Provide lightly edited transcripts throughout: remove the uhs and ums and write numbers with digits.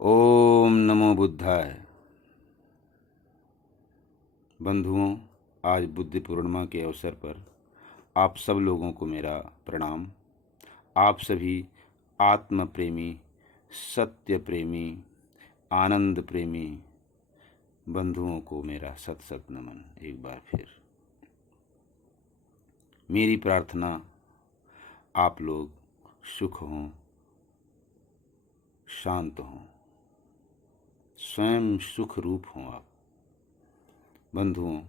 ओम नमो बुद्धाय। बंधुओं, आज बुद्ध पूर्णिमा के अवसर पर आप सब लोगों को मेरा प्रणाम। आप सभी आत्म प्रेमी, सत्य प्रेमी, आनंद प्रेमी बंधुओं को मेरा सत सत नमन। एक बार फिर मेरी प्रार्थना आप लोग सुख हों, शांत हों, स्वयं सुख रूप हों आप। बंधुओं,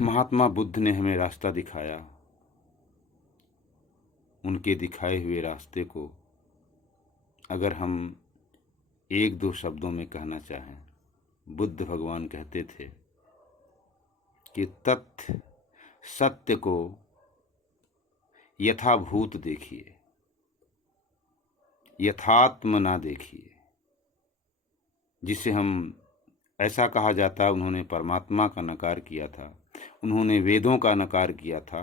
महात्मा बुद्ध ने हमें रास्ता दिखाया। उनके दिखाए हुए रास्ते को अगर हम एक दो शब्दों में कहना चाहें, बुद्ध भगवान कहते थे कि तथ्य सत्य को यथाभूत देखिए, यथात्म ना देखिए। जिसे हम ऐसा कहा जाता, उन्होंने परमात्मा का नकार किया था, उन्होंने वेदों का नकार किया था।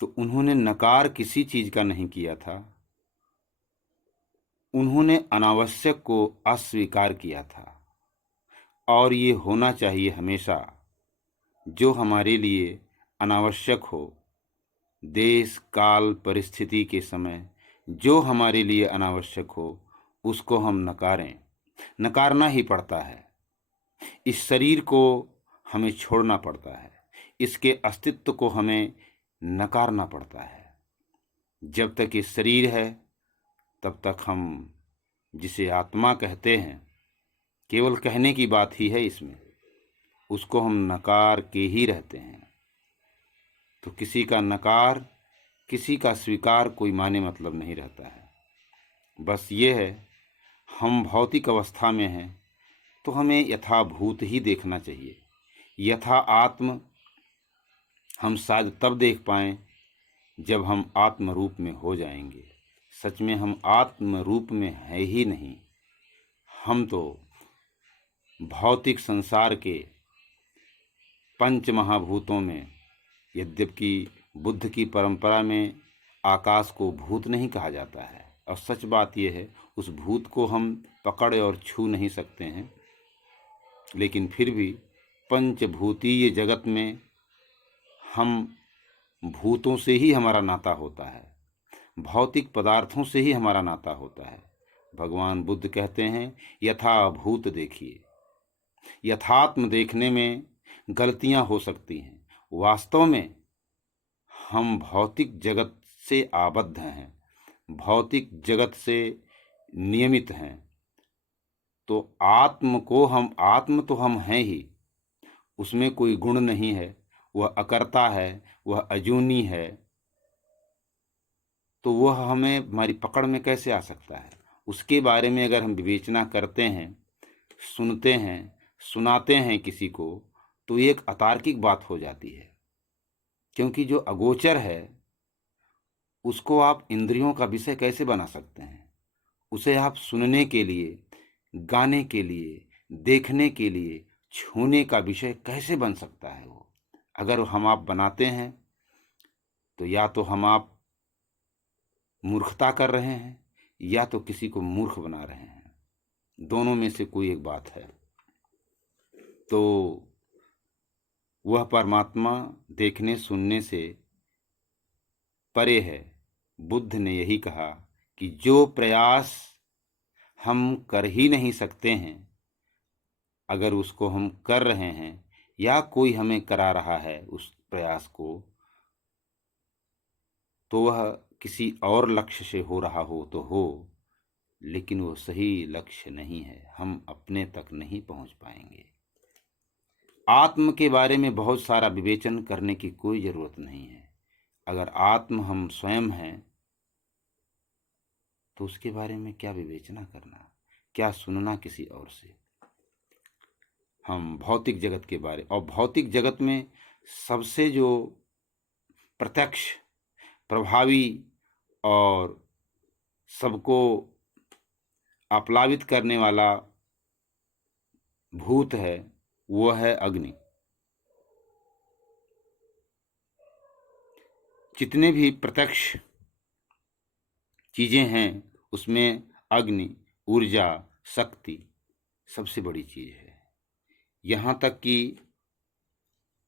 तो उन्होंने नकार किसी चीज का नहीं किया था, उन्होंने अनावश्यक को अस्वीकार किया था। और ये होना चाहिए हमेशा। जो हमारे लिए अनावश्यक हो, देश काल परिस्थिति के समय जो हमारे लिए अनावश्यक हो, उसको हम नकारें। नकारना ही पड़ता है। इस शरीर को हमें छोड़ना पड़ता है, इसके अस्तित्व को हमें नकारना पड़ता है। जब तक ये शरीर है तब तक हम जिसे आत्मा कहते हैं, केवल कहने की बात ही है इसमें, उसको हम नकार के ही रहते हैं। तो किसी का नकार, किसी का स्वीकार कोई माने मतलब नहीं रहता है। बस ये है, हम भौतिक अवस्था में हैं तो हमें यथाभूत ही देखना चाहिए। यथा आत्म हम शायद तब देख पाएं जब हम आत्म रूप में हो जाएंगे। सच में हम आत्म रूप में है ही नहीं। हम तो भौतिक संसार के पंच महाभूतों में, यद्यपि बुद्ध की परंपरा में आकाश को भूत नहीं कहा जाता है, और सच बात यह है उस भूत को हम पकड़ और छू नहीं सकते हैं, लेकिन फिर भी पंचभूतीय जगत में हम भूतों से ही हमारा नाता होता है, भौतिक पदार्थों से ही हमारा नाता होता है। भगवान बुद्ध कहते हैं यथाभूत देखिए। यथात्म देखने में गलतियां हो सकती हैं। वास्तव में हम भौतिक जगत से आबद्ध हैं, भौतिक जगत से नियमित हैं। तो आत्म तो हम हैं ही, उसमें कोई गुण नहीं है, वह अकर्ता है, वह अजूनी है। तो वह हमें हमारी पकड़ में कैसे आ सकता है? उसके बारे में अगर हम विवेचना करते हैं, सुनते हैं, सुनाते हैं किसी को, तो ये एक अतार्किक बात हो जाती है। क्योंकि जो अगोचर है उसको आप इंद्रियों का विषय कैसे बना सकते हैं? उसे आप सुनने के लिए, गाने के लिए, देखने के लिए, छूने का विषय कैसे बन सकता है वो? अगर हम आप बनाते हैं तो या तो हम आप मूर्खता कर रहे हैं, या तो किसी को मूर्ख बना रहे हैं। दोनों में से कोई एक बात है। तो वह परमात्मा देखने सुनने से परे है। बुद्ध ने यही कहा कि जो प्रयास हम कर ही नहीं सकते हैं, अगर उसको हम कर रहे हैं या कोई हमें करा रहा है उस प्रयास को, तो वह किसी और लक्ष्य से हो रहा हो तो हो, लेकिन वो सही लक्ष्य नहीं है। हम अपने तक नहीं पहुंच पाएंगे। आत्म के बारे में बहुत सारा विवेचन करने की कोई जरूरत नहीं है। अगर आत्म हम स्वयं हैं तो उसके बारे में क्या विवेचना करना, क्या सुनना किसी और से। हम भौतिक जगत के बारे, और भौतिक जगत में सबसे जो प्रत्यक्ष, प्रभावी और सबको आप्लावित करने वाला भूत है, वो है अग्नि। जितने भी प्रत्यक्ष चीज़ें हैं उसमें अग्नि, ऊर्जा, शक्ति सबसे बड़ी चीज़ है। यहाँ तक कि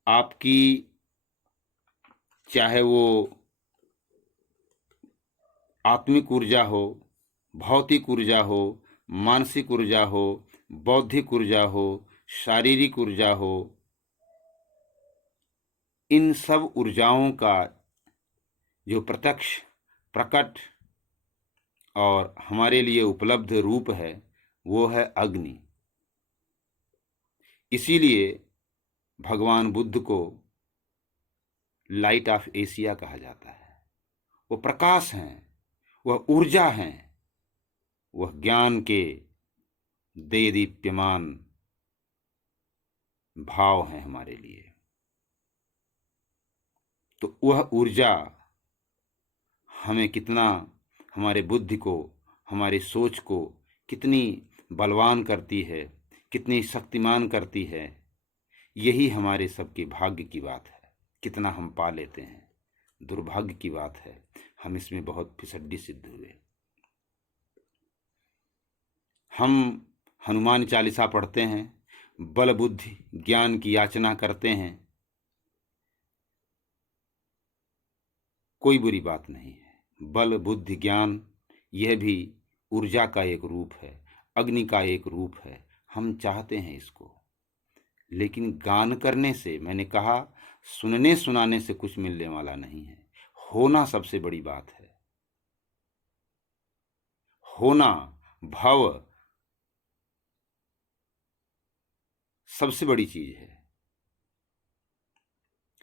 आपकी चाहे वो आत्मिक ऊर्जा हो, भौतिक ऊर्जा हो, मानसिक ऊर्जा हो, बौद्धिक ऊर्जा हो, शारीरिक ऊर्जा हो, इन सब ऊर्जाओं का जो प्रत्यक्ष, प्रकट और हमारे लिए उपलब्ध रूप है वो है अग्नि। इसीलिए भगवान बुद्ध को लाइट ऑफ एशिया कहा जाता है। वो प्रकाश हैं, वह ऊर्जा हैं, वह ज्ञान के देदीप्यमान भाव हैं हमारे लिए। तो वह ऊर्जा हमें कितना, हमारे बुद्धि को, हमारी सोच को कितनी बलवान करती है, कितनी शक्तिमान करती है, यही हमारे सबके भाग्य की बात है। कितना हम पा लेते हैं, दुर्भाग्य की बात है हम इसमें बहुत फिसड्डी सिद्ध हुए। हम हनुमान चालीसा पढ़ते हैं, बल बुद्धि ज्ञान की याचना करते हैं, कोई बुरी बात नहीं है। बल बुद्धि ज्ञान यह भी ऊर्जा का एक रूप है, अग्नि का एक रूप है। हम चाहते हैं इसको, लेकिन गान करने से, मैंने कहा सुनने सुनाने से कुछ मिलने वाला नहीं है। होना सबसे बड़ी बात है। होना, भाव सबसे बड़ी चीज है।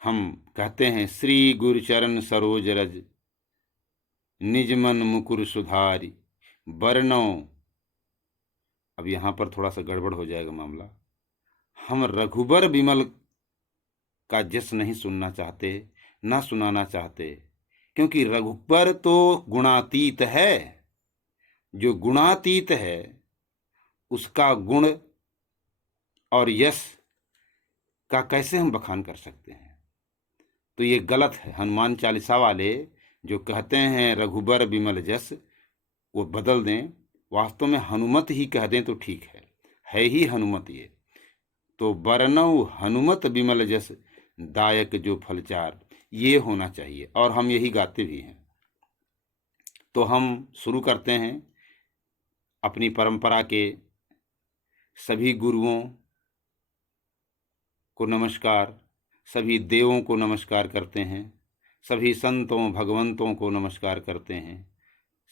हम कहते हैं श्री गुरु चरण सरोज रज, निज मन मुकुर सुधारी बरनौ। अब यहां पर थोड़ा सा गड़बड़ हो जाएगा मामला। हम रघुबर विमल का जस नहीं सुनना चाहते, ना सुनाना चाहते, क्योंकि रघुबर तो गुणातीत है। जो गुणातीत है उसका गुण और यश का कैसे हम बखान कर सकते हैं? तो ये गलत है। हनुमान चालीसा वाले जो कहते हैं रघुबर विमल जस, वो बदल दें, वास्तव में हनुमत ही कह दें तो ठीक है ही हनुमत। ये तो बरनऊ हनुमत विमल जस, दायक जो फलचार, ये होना चाहिए। और हम यही गाते भी हैं। तो हम शुरू करते हैं अपनी परंपरा के सभी गुरुओं को नमस्कार, सभी देवों को नमस्कार करते हैं, सभी संतों भगवंतों को नमस्कार करते हैं,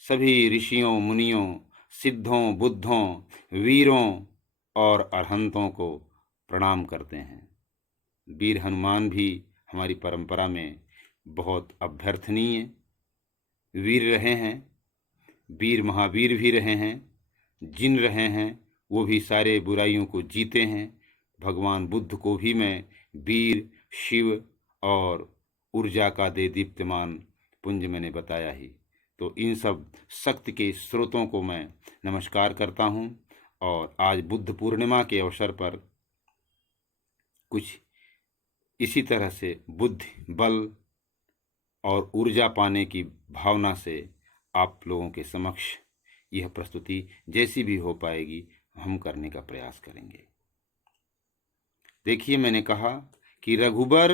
सभी ऋषियों मुनियों, सिद्धों बुद्धों, वीरों और अरहंतों को प्रणाम करते हैं। वीर हनुमान भी हमारी परंपरा में बहुत अभ्यर्थनीय वीर रहे हैं। वीर महावीर भी रहे हैं, जिन रहे हैं वो भी सारे बुराइयों को जीते हैं। भगवान बुद्ध को भी मैं वीर, शिव और ऊर्जा का दे दीप्यमान पुंज मैंने बताया ही। तो इन सब शक्ति के स्रोतों को मैं नमस्कार करता हूँ। और आज बुद्ध पूर्णिमा के अवसर पर कुछ इसी तरह से बुद्धि, बल और ऊर्जा पाने की भावना से आप लोगों के समक्ष यह प्रस्तुति जैसी भी हो पाएगी हम करने का प्रयास करेंगे। देखिए, मैंने कहा कि रघुबर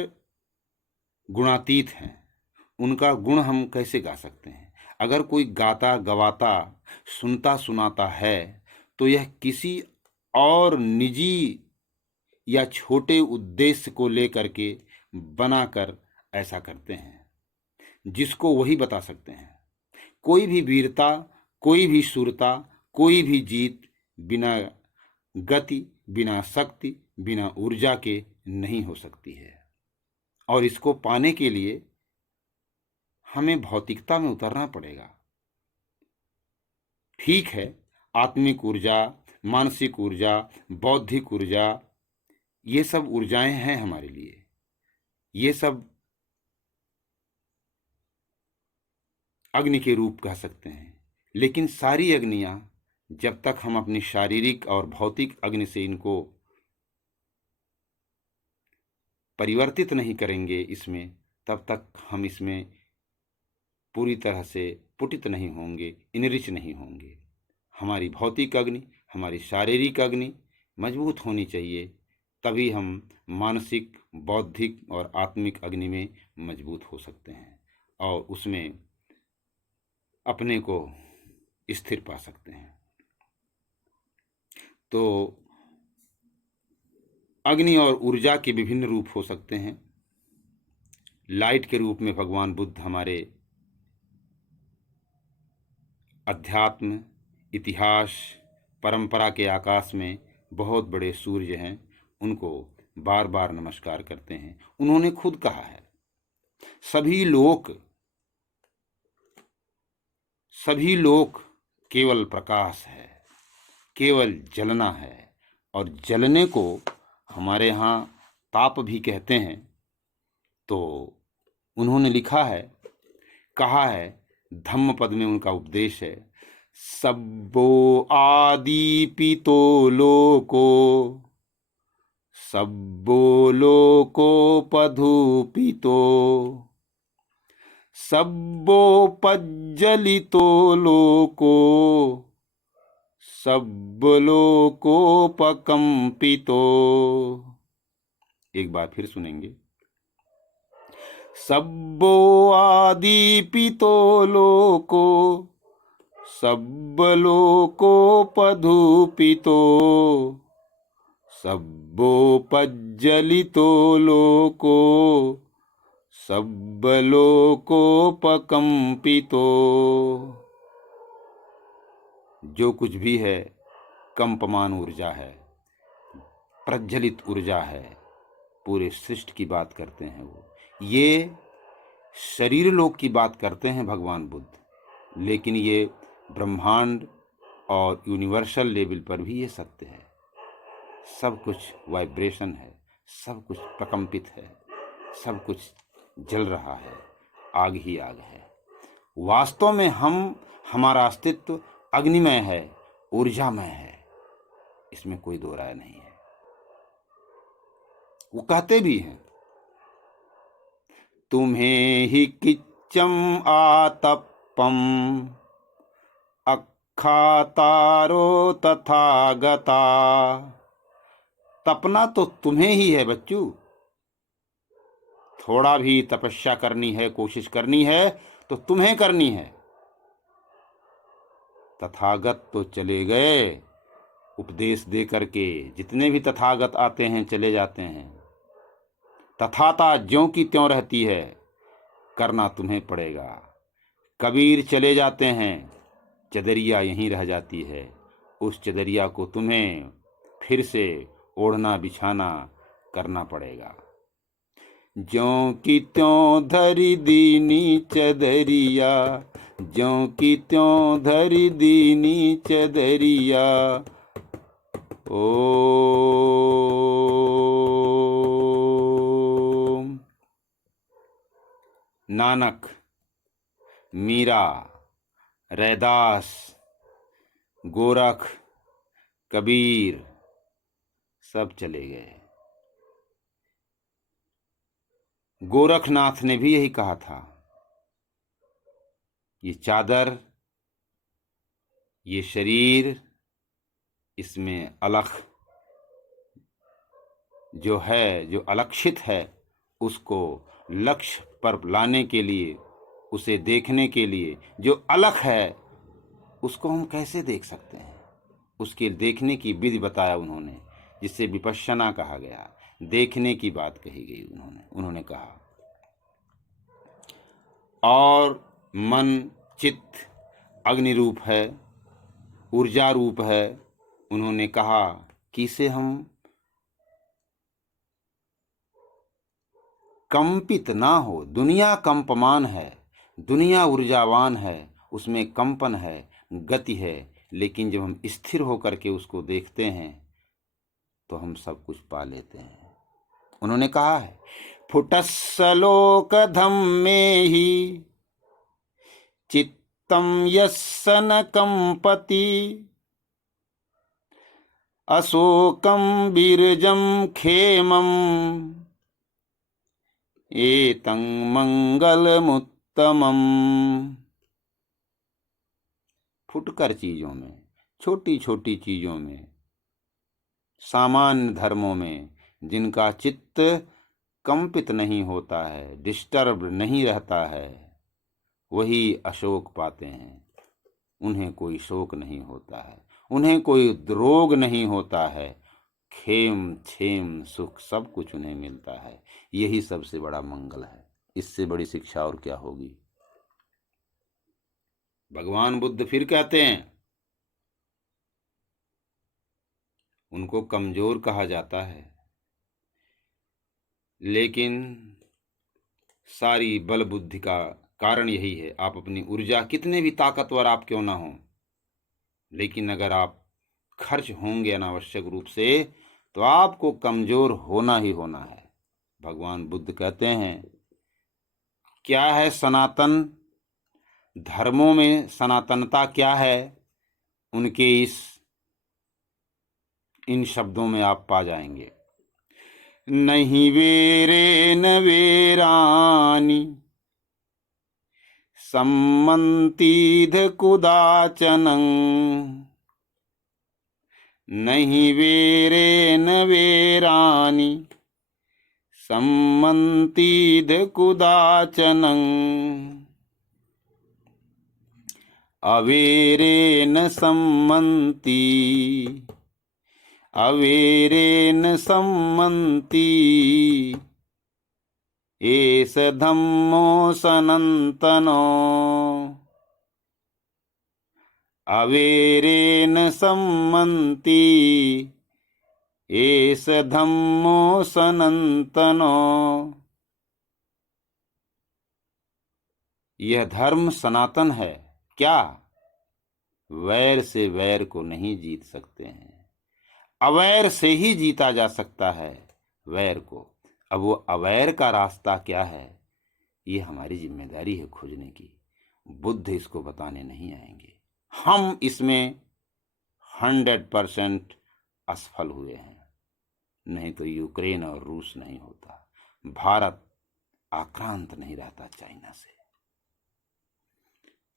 गुणातीत हैं, उनका गुण हम कैसे गा सकते हैं? अगर कोई गाता गवाता सुनता सुनाता है तो यह किसी और निजी या छोटे उद्देश्य को लेकर के बनाकर ऐसा करते हैं, जिसको वही बता सकते हैं। कोई भी वीरता, कोई भी शूरता, कोई भी जीत बिना गति, बिना शक्ति, बिना ऊर्जा के नहीं हो सकती है। और इसको पाने के लिए हमें भौतिकता में उतरना पड़ेगा। ठीक है, आत्मिक ऊर्जा, मानसिक ऊर्जा, बौद्धिक ऊर्जा, ये सब ऊर्जाएं हैं हमारे लिए। ये सब अग्नि के रूप कह सकते हैं। लेकिन सारी अग्नियां, जब तक हम अपनी शारीरिक और भौतिक अग्नि से इनको परिवर्तित नहीं करेंगे इसमें, तब तक हम इसमें पूरी तरह से पुटित नहीं होंगे, इनरिच नहीं होंगे। हमारी भौतिक अग्नि, हमारी शारीरिक अग्नि मजबूत होनी चाहिए, तभी हम मानसिक, बौद्धिक और आत्मिक अग्नि में मजबूत हो सकते हैं और उसमें अपने को स्थिर पा सकते हैं। तो अग्नि और ऊर्जा के विभिन्न रूप हो सकते हैं। लाइट के रूप में भगवान बुद्ध हमारे अध्यात्म, इतिहास, परंपरा के आकाश में बहुत बड़े सूर्य हैं, उनको बार बार नमस्कार करते हैं। उन्होंने खुद कहा है, सभी लोक केवल प्रकाश है, केवल जलना है, और जलने को हमारे यहाँ ताप भी कहते हैं। तो उन्होंने लिखा है, कहा है, धम्म पद में उनका उपदेश है, सब्बो आदिपितो लोको, सब्बो लोको पधुपितो, सब्बोपज्जलितो लोको, सब्बलोकोपकंपितो। एक बार फिर सुनेंगे, सब्बो आदिपितो लोको, सब्बलोकोपधुपितो, सब्बोपज्जलितो लोको, सब्बलोकोपकंपितो। जो कुछ भी है कंपमान ऊर्जा है, प्रज्वलित ऊर्जा है, पूरे सृष्टि की बात करते हैं वो। ये शरीर लोक की बात करते हैं भगवान बुद्ध, लेकिन ये ब्रह्मांड और यूनिवर्सल लेवल पर भी ये सत्य है। सब कुछ वाइब्रेशन है, सब कुछ प्रकंपित है, सब कुछ जल रहा है, आग ही आग है। वास्तव में हमारा अस्तित्व अग्निमय है, ऊर्जामय है, इसमें कोई दो राय नहीं है। वो कहते भी हैं, तुम्हें ही किच्चम आतपम अखातारो तथागता। तपना तो तुम्हें ही है बच्चू, थोड़ा भी तपस्या करनी है, कोशिश करनी है तो तुम्हें करनी है। तथागत तो चले गए, उपदेश दे करके जितने भी तथागत आते हैं चले जाते हैं। तथाता ज्यों की त्यों रहती है, करना तुम्हें पड़ेगा। कबीर चले जाते हैं, चदरिया यहीं रह जाती है, उस चदरिया को तुम्हें फिर से ओढ़ना बिछाना करना पड़ेगा। ज्यों की त्यों धरी दीनी चदरिया, ज्यों की त्यों धरी दीनी चदरिया। ओम। नानक, मीरा, रैदास, गोरख, कबीर सब चले गए। गोरखनाथ ने भी यही कहा था, ये चादर, ये शरीर, इसमें अलख जो है, जो अलक्षित है, उसको लक्ष्य पर लाने के लिए, उसे देखने के लिए, जो अलख है उसको हम कैसे देख सकते हैं, उसके देखने की विधि बताया उन्होंने, जिसे विपश्यना कहा गया। देखने की बात कही गई उन्होंने कहा। और मन, चित्त अग्नि रूप है, ऊर्जा रूप है। उन्होंने कहा कि इसे हम कंपित ना हो। दुनिया कंपमान है, दुनिया ऊर्जावान है, उसमें कंपन है, गति है, लेकिन जब हम स्थिर होकर के उसको देखते हैं तो हम सब कुछ पा लेते हैं। उन्होंने कहा है, फुटस्सलोक धम्मेहि चित्तम यस्य न कंपति, अशोकम बीरजम खेमम एतं मंगलमुत्तमम्। फुटकर चीजों में, छोटी छोटी चीजों में, सामान्य धर्मों में जिनका चित्त कंपित नहीं होता है, डिस्टर्ब नहीं रहता है, वही अशोक पाते हैं। उन्हें कोई शोक नहीं होता है, उन्हें कोई रोग नहीं होता है, खेम क्षेम सुख सब कुछ उन्हें मिलता है। यही सबसे बड़ा मंगल है। इससे बड़ी शिक्षा और क्या होगी। भगवान बुद्ध फिर कहते हैं, उनको कमजोर कहा जाता है, लेकिन सारी बल बुद्धि का कारण यही है। आप अपनी ऊर्जा कितने भी ताकतवर आप क्यों ना हो, लेकिन अगर आप खर्च होंगे अनावश्यक रूप से तो आपको कमजोर होना ही होना है। भगवान बुद्ध कहते हैं, क्या है सनातन धर्मों में, सनातनता क्या है, उनके इन शब्दों में आप पा जाएंगे। नहीं वेरे न वेरानी सम्मंतीध कुदाचनं, नहीं वेरे न वेरानी सम्मंतीध कुदाचनं, अवेरेन सम्मन्ति अवेरेन सम्मन्ति एष धम्मो सनातनो, अवेरेन सम्मन्ति एष धम्मो सनातनो। यह धर्म सनातन है। क्या? वैर से वैर को नहीं जीत सकते हैं, अवैर से ही जीता जा सकता है वैर को। अब वो अवैर का रास्ता क्या है, ये हमारी जिम्मेदारी है खोजने की। बुद्ध इसको बताने नहीं आएंगे। हम इसमें 100% असफल हुए हैं। नहीं तो यूक्रेन और रूस नहीं होता, भारत आक्रांत नहीं रहता चाइना से।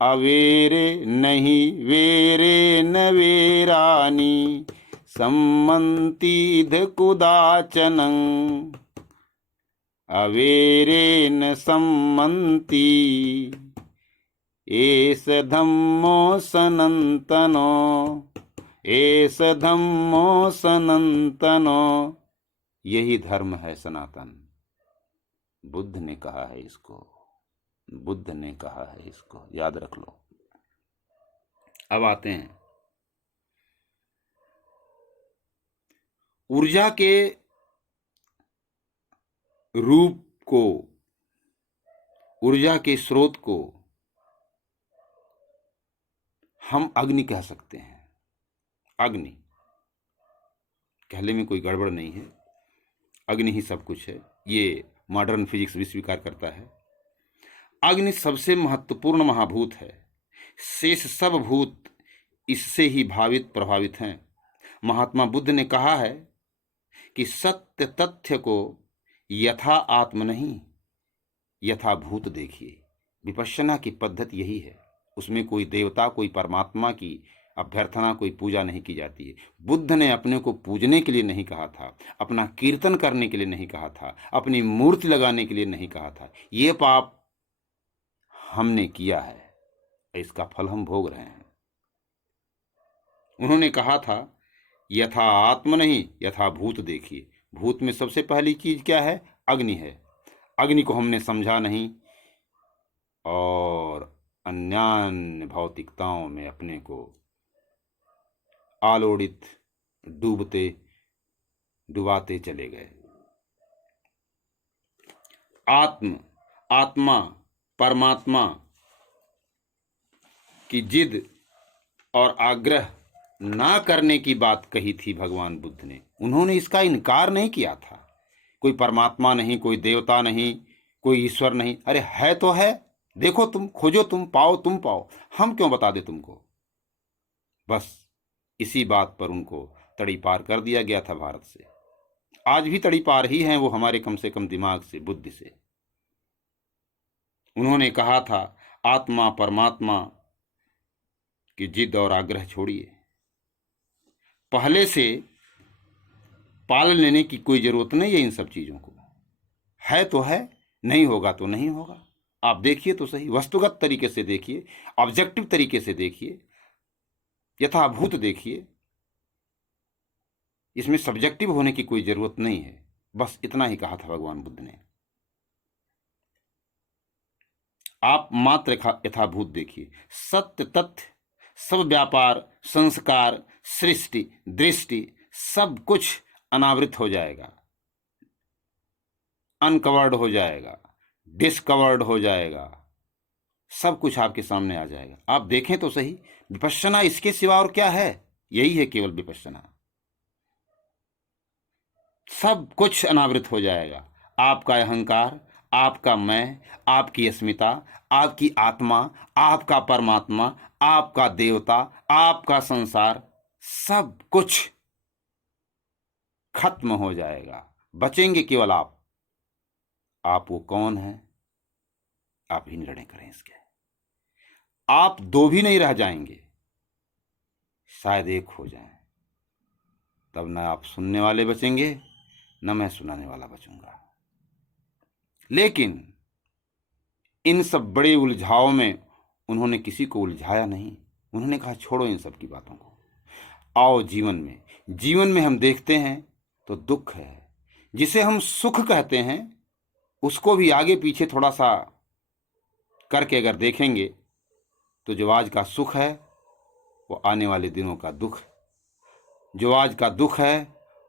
अवेरे नहीं वेरे न वेरानी सम्मन्तीध कुदाचनं, अवेरेन सम्मन्ति एष धम्मो सनातनो, एष धम्मो सनातनो। यही धर्म है सनातन। बुद्ध ने कहा है इसको, बुद्ध ने कहा है इसको, याद रख लो। अब आते हैं ऊर्जा के रूप को, ऊर्जा के स्रोत को हम अग्नि कह सकते हैं। अग्नि कहने में कोई गड़बड़ नहीं है, अग्नि ही सब कुछ है। ये मॉडर्न फिजिक्स भी स्वीकार करता है। अग्नि सबसे महत्वपूर्ण महाभूत है। शेष सब भूत इससे ही भावित प्रभावित हैं। महात्मा बुद्ध ने कहा है कि सत्य तथ्य को यथा आत्म नहीं यथा भूत देखिए। विपश्यना की पद्धति यही है। उसमें कोई देवता, कोई परमात्मा की अभ्यर्थना, कोई पूजा नहीं की जाती है। बुद्ध ने अपने को पूजने के लिए नहीं कहा था, अपना कीर्तन करने के लिए नहीं कहा था, अपनी मूर्ति लगाने के लिए नहीं कहा था। ये पाप हमने किया है, इसका फल हम भोग रहे हैं। उन्होंने कहा था यथा आत्म नहीं यथा भूत देखिए। भूत में सबसे पहली चीज क्या है? अग्नि है। अग्नि को हमने समझा नहीं और अन्यान्य भौतिकताओं में अपने को आलोड़ित डुबाते चले गए। आत्मा परमात्मा की जिद और आग्रह ना करने की बात कही थी भगवान बुद्ध ने। उन्होंने इसका इनकार नहीं किया था। कोई परमात्मा नहीं, कोई देवता नहीं, कोई ईश्वर नहीं। अरे है तो है, देखो तुम, खोजो तुम, पाओ तुम पाओ, हम क्यों बता दे तुमको। बस इसी बात पर उनको तड़ी पार कर दिया गया था भारत से। आज भी तड़ी पार ही हैं वो, हमारे कम से कम दिमाग से, बुद्धि से। उन्होंने कहा था, आत्मा परमात्मा की जिद और आग्रह छोड़िए। पहले से पाल लेने की कोई जरूरत नहीं है इन सब चीजों को। है तो है, नहीं होगा तो नहीं होगा। आप देखिए तो सही, वस्तुगत तरीके से देखिए, ऑब्जेक्टिव तरीके से देखिए, यथाभूत देखिए। इसमें सब्जेक्टिव होने की कोई जरूरत नहीं है। बस इतना ही कहा था भगवान बुद्ध ने। आप मात्र यथाभूत देखिए। सत्य, तथ्य, सब व्यापार, संस्कार, सृष्टि, दृष्टि, सब कुछ अनावृत हो जाएगा, अनकवर्ड हो जाएगा, डिस्कवर्ड हो जाएगा। सब कुछ आपके सामने आ जाएगा। आप देखें तो सही, विपश्यना इसके सिवा और क्या है? यही है केवल विपश्यना। सब कुछ अनावृत हो जाएगा। आपका अहंकार, आपका मैं, आपकी अस्मिता, आपकी आत्मा, आपका परमात्मा, आपका देवता, आपका संसार, सब कुछ खत्म हो जाएगा। बचेंगे केवल आप। आप वो कौन है? आप ही निर्णय करें इसके। आप दो भी नहीं रह जाएंगे, शायद एक हो जाएं। तब ना आप सुनने वाले बचेंगे, न मैं सुनाने वाला बचूंगा। लेकिन इन सब बड़े उलझाव में उन्होंने किसी को उलझाया नहीं। उन्होंने कहा, छोड़ो इन सब की बातों को, आओ जीवन में। जीवन में हम देखते हैं तो दुख है। जिसे हम सुख कहते हैं, उसको भी आगे पीछे थोड़ा सा करके अगर देखेंगे तो जो आज का सुख है वो आने वाले दिनों का दुख है। जो आज का दुख है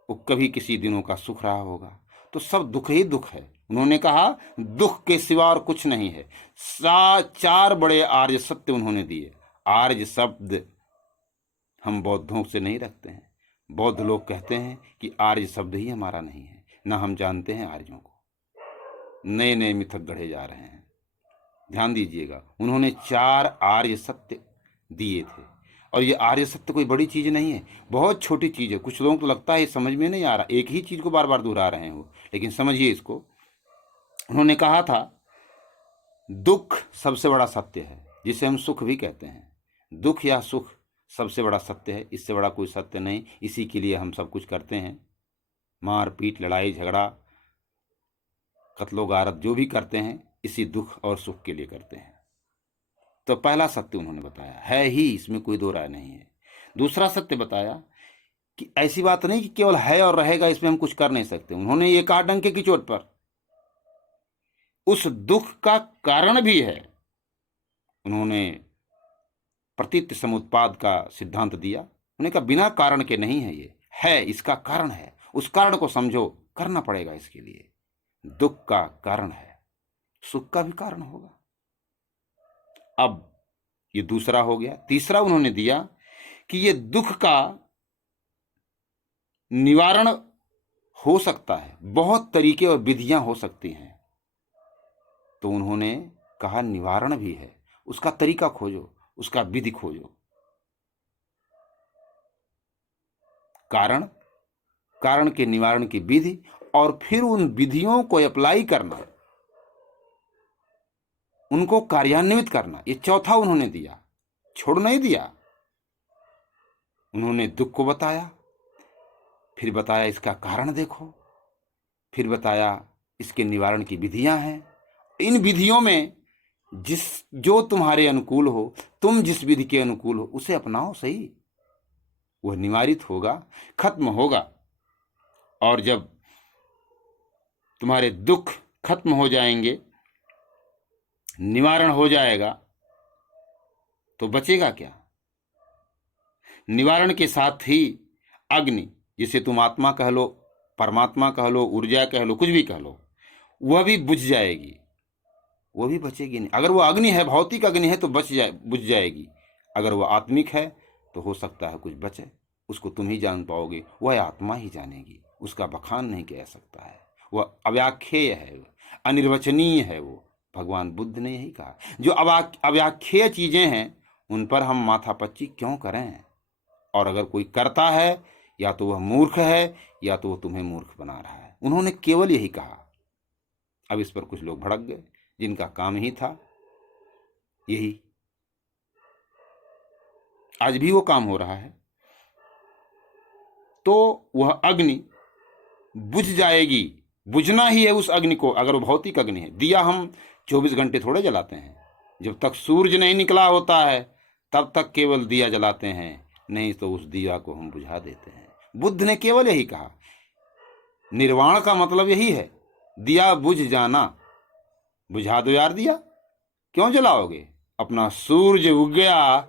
वो कभी किसी दिनों का सुख रहा होगा। तो सब दुख ही दुख है। उन्होंने कहा, दुख के सिवा और कुछ नहीं है। चार बड़े आर्य सत्य उन्होंने दिए। आर्य शब्द हम बौद्धों से नहीं रखते हैं। बौद्ध लोग कहते हैं कि आर्य शब्द ही हमारा नहीं है, ना हम जानते हैं आर्यों को। नए नए मिथक गढ़े जा रहे हैं। ध्यान दीजिएगा, उन्होंने चार आर्य सत्य दिए थे। और ये आर्य सत्य कोई बड़ी चीज नहीं है, बहुत छोटी चीज है। कुछ लोगों को लगता है समझ में नहीं आ रहा, एक ही चीज को बार बार दोहरा रहे हैं वो, लेकिन समझिए इसको। उन्होंने कहा था, दुख सबसे बड़ा सत्य है, जिसे हम सुख भी कहते हैं। दुख या सुख सबसे बड़ा सत्य है, इससे बड़ा कोई सत्य नहीं। इसी के लिए हम सब कुछ करते हैं। मार पीट, लड़ाई झगड़ा, कत्लो गारत जो भी करते हैं, इसी दुख और सुख के लिए करते हैं। तो पहला सत्य उन्होंने बताया, है ही, इसमें कोई दो राय नहीं है। दूसरा सत्य बताया कि ऐसी बात नहीं कि केवल है और रहेगा, इसमें हम कुछ कर नहीं सकते। उन्होंने ये कहा डंके की चोट पर, उस दुख का कारण भी है। उन्होंने प्रतीत समुत्पाद का सिद्धांत दिया। उन्होंने कहा बिना कारण के नहीं है, ये है, इसका कारण है। उस कारण को समझो, करना पड़ेगा इसके लिए। दुख का कारण है, सुख का भी कारण होगा। अब ये दूसरा हो गया। तीसरा उन्होंने दिया कि ये दुख का निवारण हो सकता है, बहुत तरीके और विधियां हो सकती हैं। तो उन्होंने कहा निवारण भी है, उसका तरीका खोजो, उसका विधि खोजो। कारण, कारण के निवारण की विधि, और फिर उन विधियों को अप्लाई करना, उनको कार्यान्वित करना। ये चौथा उन्होंने दिया, छोड़ नहीं दिया। उन्होंने दुख को बताया, फिर बताया इसका कारण देखो, फिर बताया इसके निवारण की विधियां हैं। इन विधियों में जो तुम्हारे अनुकूल हो, तुम जिस विधि के अनुकूल हो, उसे अपनाओ सही। वह निवारित होगा, खत्म होगा। और जब तुम्हारे दुख खत्म हो जाएंगे, निवारण हो जाएगा, तो बचेगा क्या? निवारण के साथ ही अग्नि, जिसे तुम आत्मा कह लो, परमात्मा कह लो, ऊर्जा कह लो, कुछ भी कह लो, वह भी बुझ जाएगी, वो भी बचेगी नहीं। अगर वो अग्नि है, भौतिक अग्नि है, तो बुझ जाएगी। अगर वो आत्मिक है तो हो सकता है कुछ बचे, उसको तुम ही जान पाओगे, वह आत्मा ही जानेगी, उसका बखान नहीं किया सकता है। वह अव्याख्येय है, अनिर्वचनीय है। वो भगवान बुद्ध ने यही कहा, जो अव्याख्येय चीजें हैं उन पर हम माथापच्ची क्यों करें? और अगर कोई करता है, या तो वह मूर्ख है, या तो वह तुम्हें मूर्ख बना रहा है। उन्होंने केवल यही कहा। अब इस पर कुछ लोग भड़क गए, जिनका काम ही था यही। आज भी वो काम हो रहा है। तो वह अग्नि बुझ जाएगी, बुझना ही है उस अग्नि को। अगर वो भौतिक अग्नि है, दिया हम 24 घंटे थोड़े जलाते हैं। जब तक सूरज नहीं निकला होता है तब तक केवल दिया जलाते हैं, नहीं तो उस दिया को हम बुझा देते हैं। बुद्ध ने केवल यही कहा, निर्वाण का मतलब यही है, दिया बुझ जाना। बुझा दो यार दिया, क्यों जलाओगे? अपना सूरज उग गया,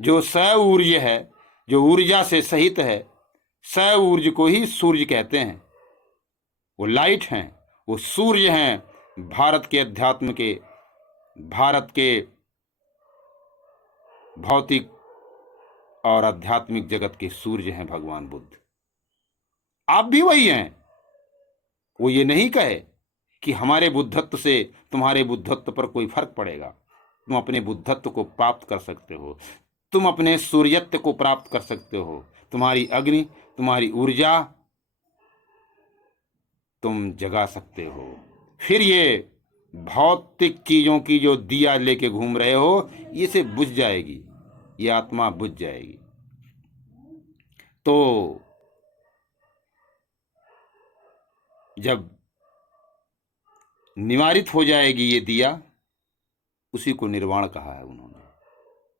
जो स ऊर्ज है, जो ऊर्जा से सहित है, स ऊर्ज को ही सूर्य कहते हैं। वो लाइट हैं, वो सूर्य हैं। भारत के अध्यात्म के, भारत के भौतिक और आध्यात्मिक जगत के सूर्य हैं भगवान बुद्ध। आप भी वही हैं। वो ये नहीं कहे कि हमारे बुद्धत्व से तुम्हारे बुद्धत्व पर कोई फर्क पड़ेगा। तुम अपने बुद्धत्व को प्राप्त कर सकते हो, तुम अपने सूर्यत्व को प्राप्त कर सकते हो। तुम्हारी अग्नि, तुम्हारी ऊर्जा तुम जगा सकते हो। फिर ये भौतिक चीजों की जो दिया लेके घूम रहे हो, ये से बुझ जाएगी, ये आत्मा बुझ जाएगी। तो जब निवारित हो जाएगी ये दिया, उसी को निर्वाण कहा है उन्होंने।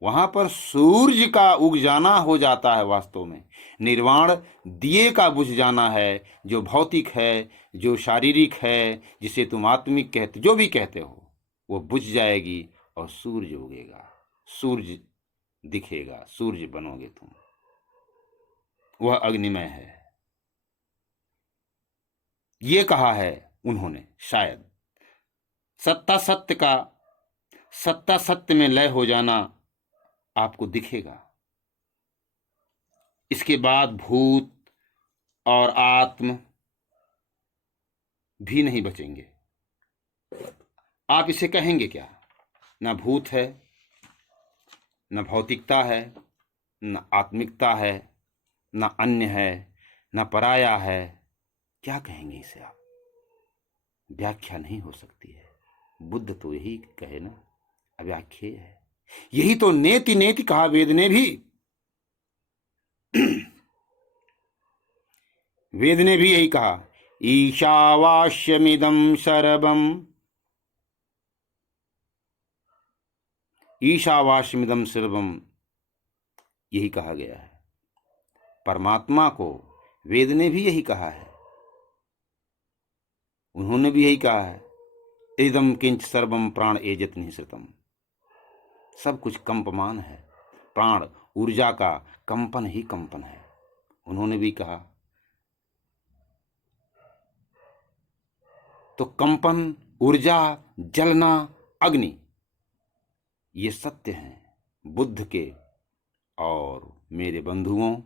वहां पर सूर्य का उग जाना हो जाता है वास्तव में। निर्वाण दिए का बुझ जाना है, जो भौतिक है, जो शारीरिक है, जिसे तुम आत्मिक कहते, जो भी कहते हो, वो बुझ जाएगी और सूर्य उगेगा, सूर्य दिखेगा, सूर्य बनोगे तुम। वह अग्निमय है, ये कहा है उन्होंने। शायद सत्ता सत्य का, सत्ता सत्य में लय हो जाना आपको दिखेगा। इसके बाद भूत और आत्म भी नहीं बचेंगे। आप इसे कहेंगे क्या? ना भूत है, न भौतिकता है, न आत्मिकता है, न अन्य है, न पराया है। क्या कहेंगे इसे आप? व्याख्या नहीं हो सकती है। बुद्ध तो यही कहे ना, अव्याख्येय है। यही तो नेति नेति कहा वेद ने भी। वेद ने भी यही कहा, ईशावास्यमिदं सर्वम्, ईशावास्यमिदं सर्वम्, यही कहा गया है। परमात्मा को वेद ने भी यही कहा है, उन्होंने भी यही कहा है, इदं किंच सर्वम प्राण एजत निःसृतम्। सब कुछ कंपमान है, प्राण ऊर्जा का कंपन ही कंपन है। उन्होंने भी कहा। तो कंपन, ऊर्जा, जलना, अग्नि, ये सत्य हैं बुद्ध के। और मेरे बंधुओं,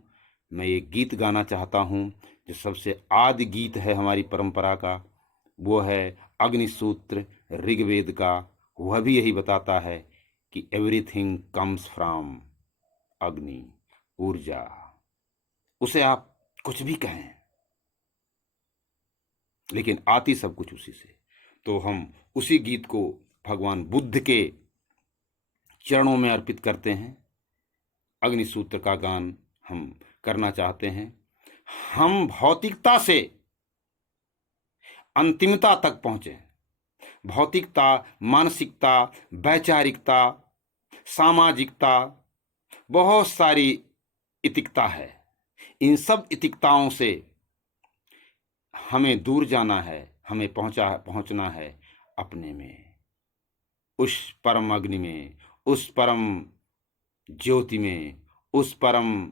मैं एक गीत गाना चाहता हूँ जो सबसे आदि गीत है हमारी परंपरा का। वो है अग्निसूत्र ऋग्वेद का। वह भी यही बताता है कि एवरीथिंग कम्स फ्रॉम अग्नि, ऊर्जा। उसे आप कुछ भी कहें, लेकिन आती सब कुछ उसी से। तो हम उसी गीत को भगवान बुद्ध के चरणों में अर्पित करते हैं। अग्निसूत्र का गान हम करना चाहते हैं। हम भौतिकता से अंतिमता तक पहुंचे। भौतिकता, मानसिकता, वैचारिकता, सामाजिकता, बहुत सारी इतिकता है। इन सब इतिकताओं से हमें दूर जाना है, हमें पहुंचना है अपने में, उस परम अग्नि में, उस परम ज्योति में, उस परम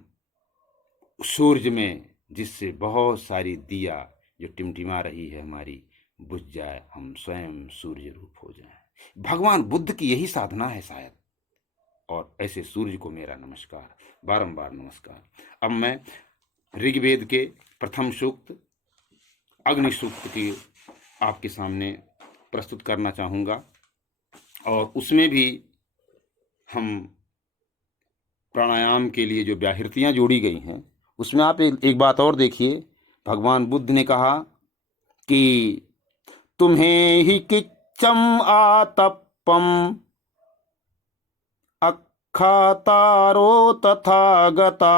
सूरज में, जिससे बहुत सारी दिया जो टिमटिमा रही है हमारी बुझ जाए, हम स्वयं सूर्य रूप हो जाएं। भगवान बुद्ध की यही साधना है शायद। और ऐसे सूर्य को मेरा नमस्कार, बारंबार नमस्कार। अब मैं ऋग्वेद के प्रथम सूक्त अग्नि सूक्त की आपके सामने प्रस्तुत करना चाहूँगा। और उसमें भी हम प्राणायाम के लिए जो व्याहृतियाँ जोड़ी गई हैं, उसमें आप एक बात और देखिए। भगवान बुद्ध ने कहा कि तुम्हें ही चम आतप्पम अखातारो तथागता।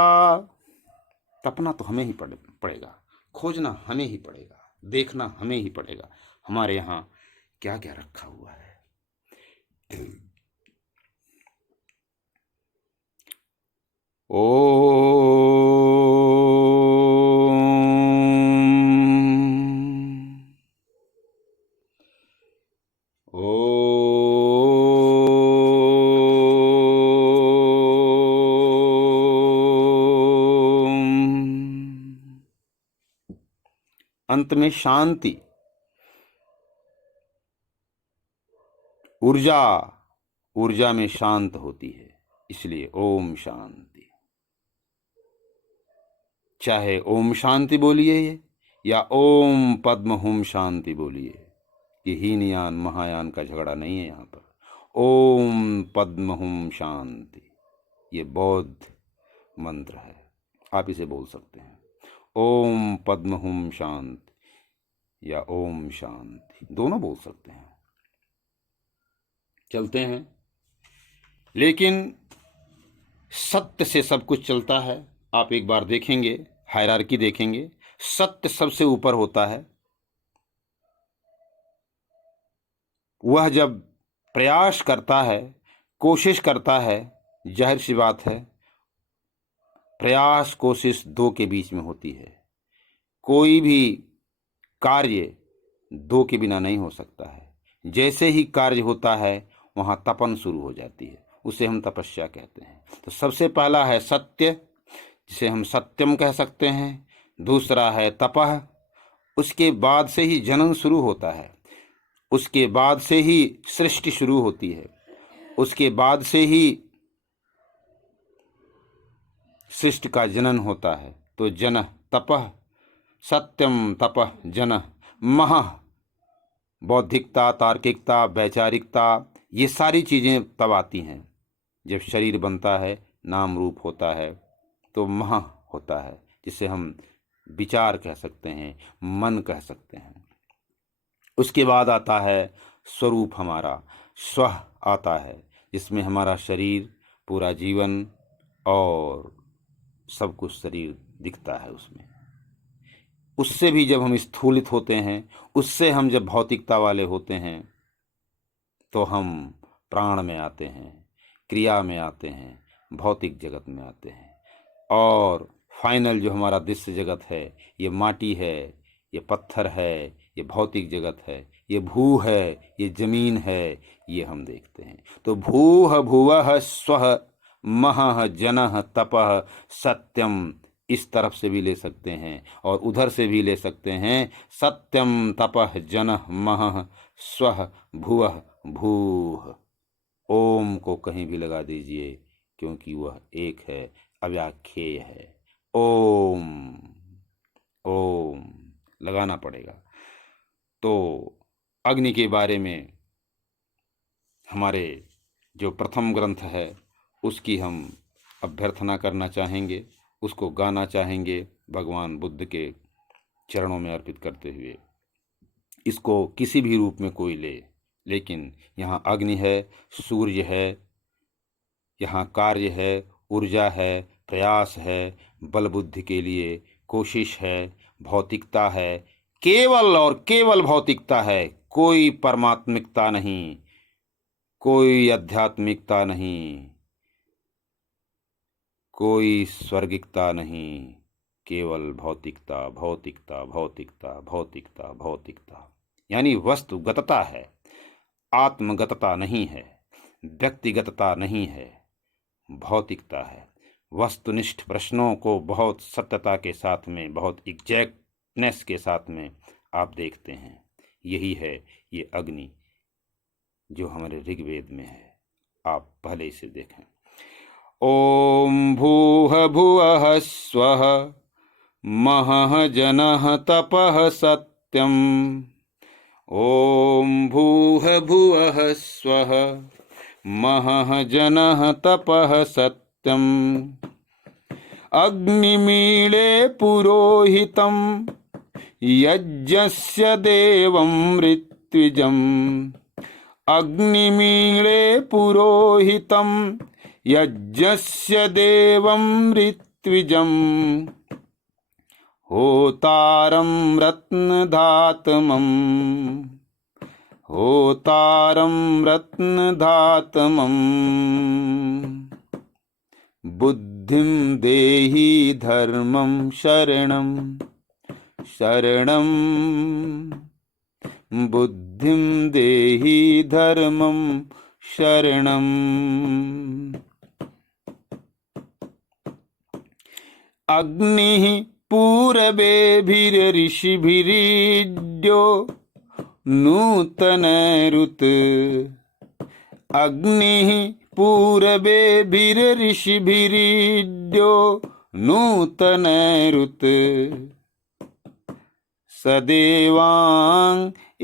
तपना तो हमें ही पड़ेगा, खोजना हमें ही पड़ेगा, देखना हमें ही पड़ेगा हमारे यहाँ क्या क्या रखा हुआ है। ओ अंत में शांति, ऊर्जा, ऊर्जा में शांत होती है, इसलिए ओम शांति। चाहे ओम शांति बोलिए या ओम पद्म हुम शांति बोलिए, ये हीनयान महायान का झगड़ा नहीं है यहाँ पर। ओम पद्म हुम शांति, ये बौद्ध मंत्र है, आप इसे बोल सकते हैं। ओम पद्म हुम शांति या ओम शांति, दोनों बोल सकते हैं। चलते हैं, लेकिन सत्य से सब कुछ चलता है। आप एक बार देखेंगे, हायरार्की देखेंगे, सत्य सबसे ऊपर होता है। वह जब प्रयास करता है, कोशिश करता है, जाहिर सी बात है प्रयास कोशिश दो के बीच में होती है। कोई भी कार्य दो के बिना नहीं हो सकता है। जैसे ही कार्य होता है वहाँ तपन शुरू हो जाती है, उसे हम तपस्या कहते हैं। तो सबसे पहला है सत्य, जिसे हम सत्यम कह सकते हैं। दूसरा है तपह, उसके बाद से ही जनन शुरू होता है, उसके बाद से ही सृष्टि शुरू होती है, उसके बाद से ही सृष्टि का जनन होता है। तो जन तपह, सत्यम तपह जन मह, बौद्धिकता, तार्किकता, वैचारिकता, ये सारी चीज़ें तब आती हैं जब शरीर बनता है, नाम रूप होता है, तो मह होता है, जिसे हम विचार कह सकते हैं, मन कह सकते हैं। उसके बाद आता है स्वरूप, हमारा स्व आता है, जिसमें हमारा शरीर, पूरा जीवन और सब कुछ शरीर दिखता है उसमें। उससे भी जब हम स्थूलित होते हैं, उससे हम जब भौतिकता वाले होते हैं, तो हम प्राण में आते हैं, क्रिया में आते हैं, भौतिक जगत में आते हैं। और फाइनल जो हमारा दृश्य जगत है, ये माटी है, ये पत्थर है, ये भौतिक जगत है, ये भू है, ये जमीन है, ये हम देखते हैं। तो भूह भुवः स्वः महः जनः तपः सत्यम, इस तरफ से भी ले सकते हैं और उधर से भी ले सकते हैं। सत्यम तपः जनः महः स्वः भुवः भूः। ओम को कहीं भी लगा दीजिए, क्योंकि वह एक है, अव्याख्येय है। ओम, ओम लगाना पड़ेगा। तो अग्नि के बारे में हमारे जो प्रथम ग्रंथ है, उसकी हम अभ्यर्थना करना चाहेंगे, उसको गाना चाहेंगे भगवान बुद्ध के चरणों में अर्पित करते हुए। इसको किसी भी रूप में कोई ले, लेकिन यहाँ अग्नि है, सूर्य है, यहाँ कार्य है, ऊर्जा है, प्रयास है, बल बुद्धि के लिए कोशिश है, भौतिकता है, केवल और केवल भौतिकता है, कोई परमात्मिकता नहीं, कोई आध्यात्मिकता नहीं, कोई स्वर्गिकता नहीं, केवल भौतिकता, भौतिकता, भौतिकता, भौतिकता, भौतिकता। यानी वस्तुगतता है, आत्मगतता नहीं है, व्यक्तिगतता नहीं है, भौतिकता है। वस्तुनिष्ठ प्रश्नों को बहुत सत्यता के साथ में, बहुत एग्जैक्टनेस के साथ में आप देखते हैं। यही है ये अग्नि जो हमारे ऋग्वेद में है। आप पहले इसे देखें। ओम भूः भुवः स्वः महः जनः तपः सत्यम। ओम भूः भुवः स्वः महः जनः तपः सत्यम। अग्निमीळे पुरोहितं यज्ञस्य देवं ऋत्विजम् अग्निमीळे पुरोहितं यज्ञस्य देवं ऋत्विजम् होतारं रत्नधातमम् होतारं रत्नधातमम् बुद्धिं देहि धर्मं शरणं शरणं बुद्धिं देहि धर्मं शरणम् अग्निः पूरबेभिरऋषिभिरीड्यो नूतनरुत् अग्निः पूरबेभिरऋषिभिरीड्यो नूतनरुत् सदेवां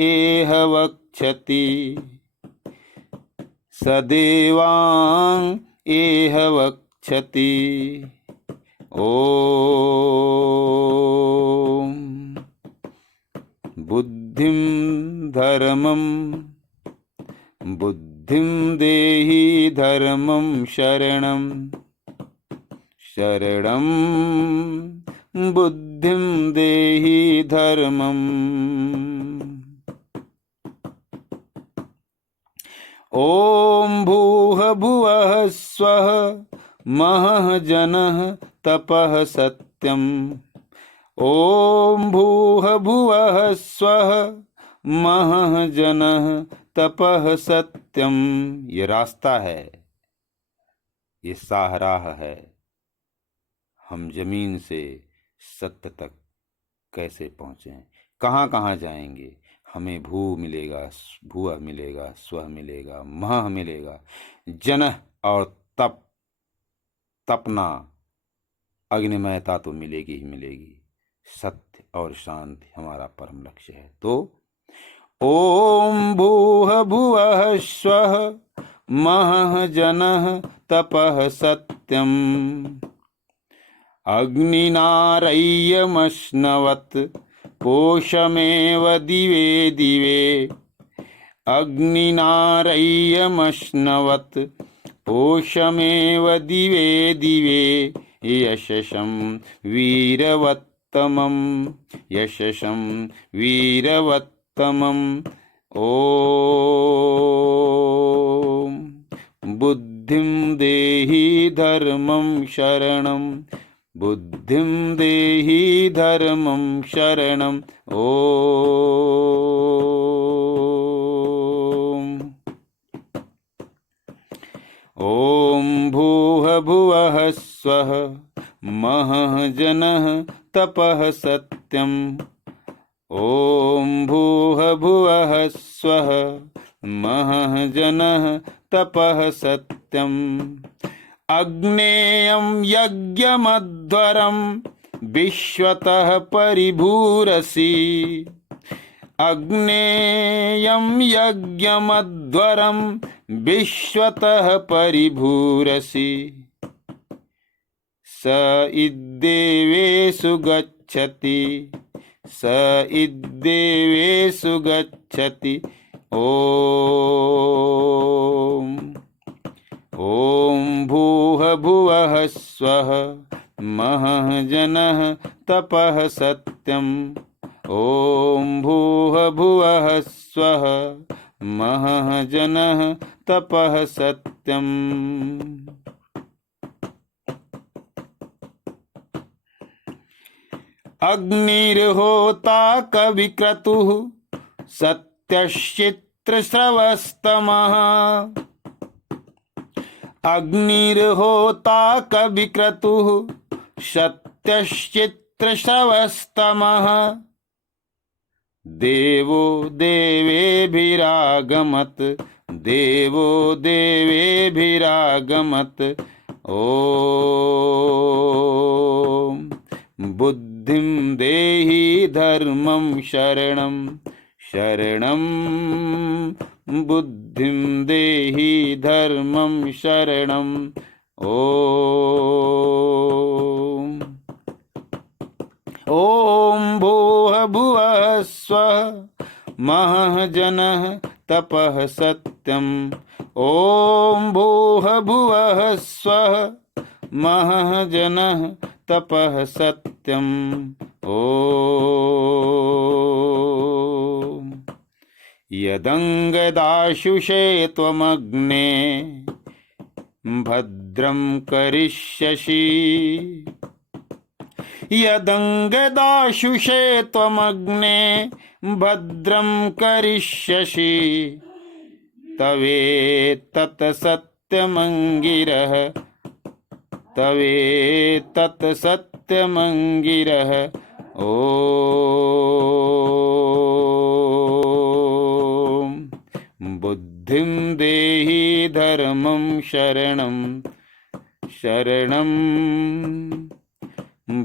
एह वक्षति सदेवां एह वक्षति ॐ बुद्धिं धर्मं बुद्धिं देहि धर्मं शरणं शरणं बुद्धिं देहि धर्मम् ॐ भूः भुवः स्वः महः जनः तपः सत्यम् ॐ भूः भुवः स्वः महः जनः तपः सत्यम। ये रास्ता है, ये शाहराह है। हम जमीन से सत्य तक कैसे पहुँचें, कहाँ कहाँ जाएंगे। हमें भू मिलेगा, भुवः मिलेगा, स्वः मिलेगा, महः मिलेगा, जनः और तप, तपना, अग्निमयता तो मिलेगी ही मिलेगी। सत्य और शांति हमारा परम लक्ष्य है। तो ओम भूः भुवः स्वः महः जनः तपः सत्यम् अग्निनारय्यमश्नवत् पोषमेव दिवे दिवे अग्निनारय्यमश्नवत् पोषमेव दिवे दिवे यशसं वीरवत्तमं यशसं वीरवत्तमम् ॐ बुद्धिं देहि धर्मं शरणं बुद्धिं देहि धर्मं शरणम् ॐ भूः भुवः स्वः महः जनः तपः सत्यम् ॐ भूः भुवः स्वः महः जनः तपः सत्यम् अग्नेयं यज्ञमध्वरं विश्वतः परिभूरसि अग्नेयं यज्ञमध्वरं विश्वतः परिभूरसि स इद्देवेषु गच्छति स इद्देवेषु गच्छति ॐ भूः भुवः स्वः महः जनः तपः सत्यम् ॐ भूः भुवः स्वः महः जनः तपः सत्यम् अग्निर्होता कविक्रतुः सत्यश्चित्रश्रवस्तमः अग्निर्होता कविक्रतुः सत्यश्चित्रश्रवस्तमः देवो देवेभिरागमत् देवो देवेभिरागमत् ॐ बुद्धिं देहि धर्मं शरणं शरणं बुद्धिं देहि धर्मं शरणम् ॐ भूः भुवः स्वः महः जनः तपः सत्यम् सत्यम। ॐ भूः भुवः स्वः महः जनः तपः सत्यम। ॐ यदङ्गदाशुषे त्वमग्ने भद्रं करिष्यसि। यदङ्गदाशुषे त्वमग्ने भद्रं करिष्यसि। तवेत्तत् सत्यमङ्गिरः तवेत्तत् सत्यमङ्गिरः। ॐ बुद्धिं देहि धर्मं शरणं शरणं।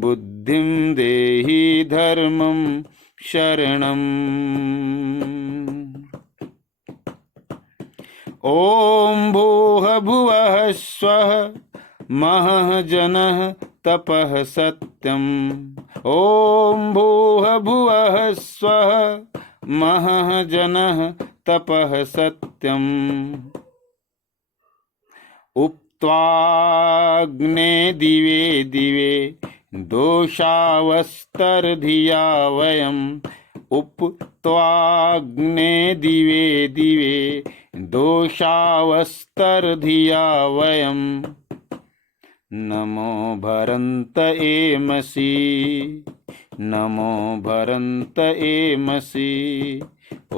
बुद्धिं देहि धर्मं शरणम्। ॐ भूः भुवः स्वः महः जनः तपः सत्यम्। ॐ भूः भुवः स्वः महः जनः तपः सत्यम्। उक्त्वाग्ने दिवे दिवे दोषावस्तर्धिया वयम्। उक्त्वाग्ने दिवे दिवे दोषावस्तर्धिया वयम्। नमो भरन्त एमसि नमो भरन्त एमसि। ॐ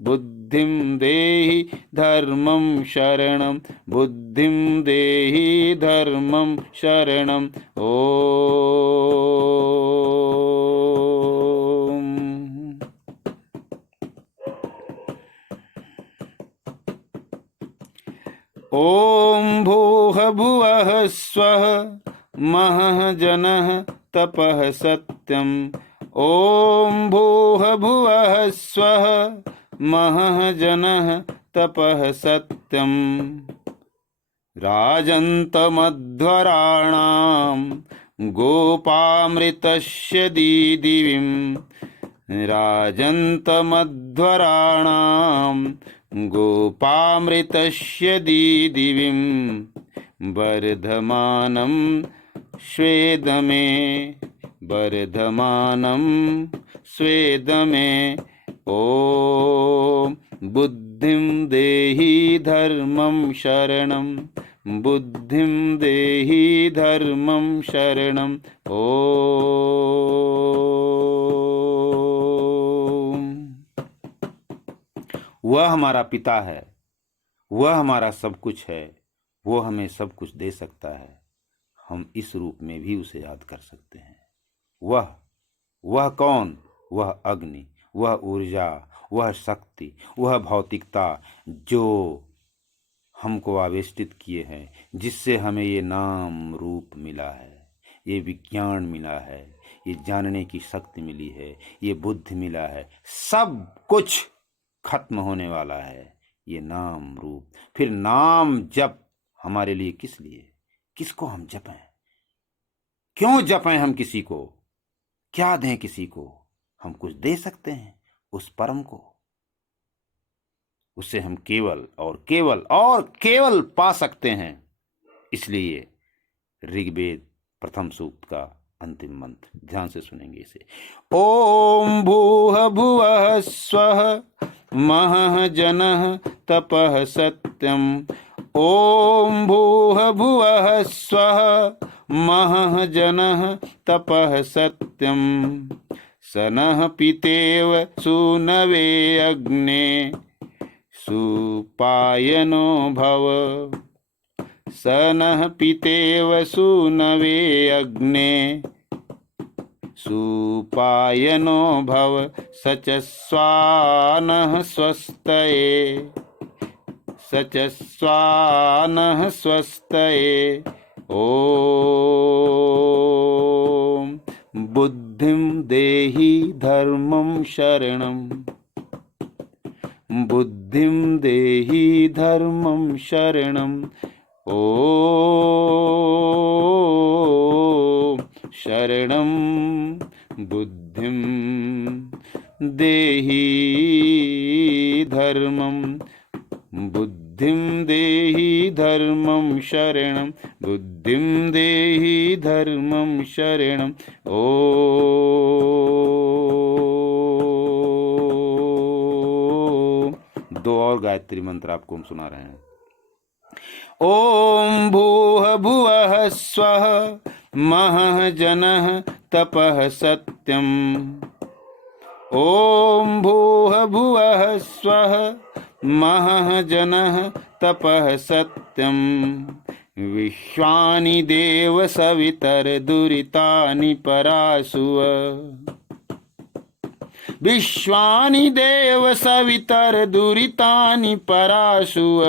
बुद्धिं देहि धर्मं शरणं। बुद्धिं देहि धर्मं शरणम्। ॐ ॐ भूः भुवः स्वः महः जनः तपः सत्यम्। ॐ भूः भुवः स्वः महः जनः तपः सत्यम्। राजन्तमध्वराणां गोपामृतस्य दीदिविं। राजन्तमध्वराणां गोपामृतस्य दीदिविं। वर्धमानं स्वेदमे वर्धमानं स्वेदमे। ॐ बुद्धिं देहि धर्मं शरणं। बुद्धिं देहि धर्मं शरणम्। ॐ वह हमारा पिता है, वह हमारा सब कुछ है, वो हमें सब कुछ दे सकता है। हम इस रूप में भी उसे याद कर सकते हैं। वह कौन? वह अग्नि, वह ऊर्जा, वह शक्ति, वह भौतिकता जो हमको आवेष्टित किए हैं, जिससे हमें ये नाम रूप मिला है, ये विज्ञान मिला है, ये जानने की शक्ति मिली है, ये बुद्धि मिला है। सब कुछ खत्म होने वाला है, ये नाम रूप। फिर नाम जप हमारे लिए किस लिए? किसको हम जपें? क्यों जपें हम किसी को? क्या दें किसी को? हम कुछ दे सकते हैं उस परम को। उससे हम केवल और केवल और केवल पा सकते हैं। इसलिए ऋग्वेद प्रथम सूक्त का अंतिम मंत्र ध्यान से सुनेंगे इसे। ओम भूः भुवः स्वः महः जनः तपः सत्यम्। ओम भूः भुवः स्वः महः जनः तपः सत्यम्। सनः पितेव सूनवे अग्ने सुपायनो भव। सनः पितेव सूनवे अग्ने सुपायनो भव। सच स्वानः स्वस्तये सच स्वानः स्वस्तये। ओम बुद्धिं देहि धर्मं शरणं। बुद्धिं देहि धर्मं शरणम्। ओम शरणं बुद्धिं देहि धर्मं बुद्धिं देहि धर्मं शरणं बुद्धिं देहि धर्मं शरणं। ओ दो और गायत्री मंत्र आपको हम सुना रहे हैं। ओम भूः भुवः स्वः महः जनः तपः सत्यम्। ओम भूः भुवः स्वः महः जनः तपः सत्यम्। विश्वानि देव सवितर्दुरितानि परासुव। विश्वानि देव सवितर्दुरितानि परासुव।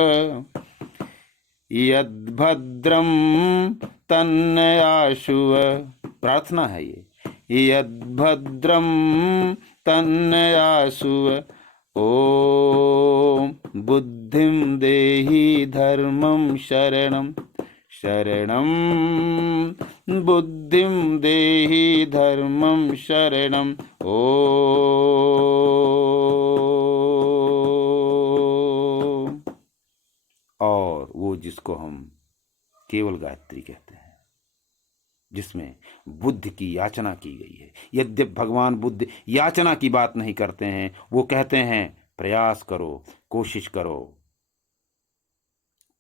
यद्भद्रं तन्नयाशुव। प्रार्थना है ये, यद्भद्रं तन्नयाशुव। ओम बुद्धिं देहि धर्मं शरणं शरणं बुद्धिं देहि धर्मं शरणं। और वो जिसको हम केवल गायत्री कहते हैं, जिसमें बुद्ध की याचना की गई है। यद्यपि भगवान बुद्ध याचना की बात नहीं करते हैं, वो कहते हैं प्रयास करो, कोशिश करो।